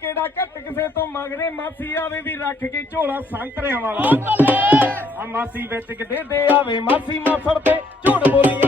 ਕਿਹੜਾ ਘੱਟ ਕਿਸੇ ਤੋਂ ਮੰਗਦੇ? ਮਾਸੀ ਆਵੇ ਵੀ ਰੱਖ ਕੇ ਝੋਲਾ ਸੰਤਰਿਆਂ ਵਾਲਾ। ਆ ਮਾਸੀ ਵਿੱਚ ਕਿਤੇ ਦੇ ਆਵੇ ਮਾਸੀ ਮਾਸੜ ਤੇ ਝੂਠ ਬੋਲੀ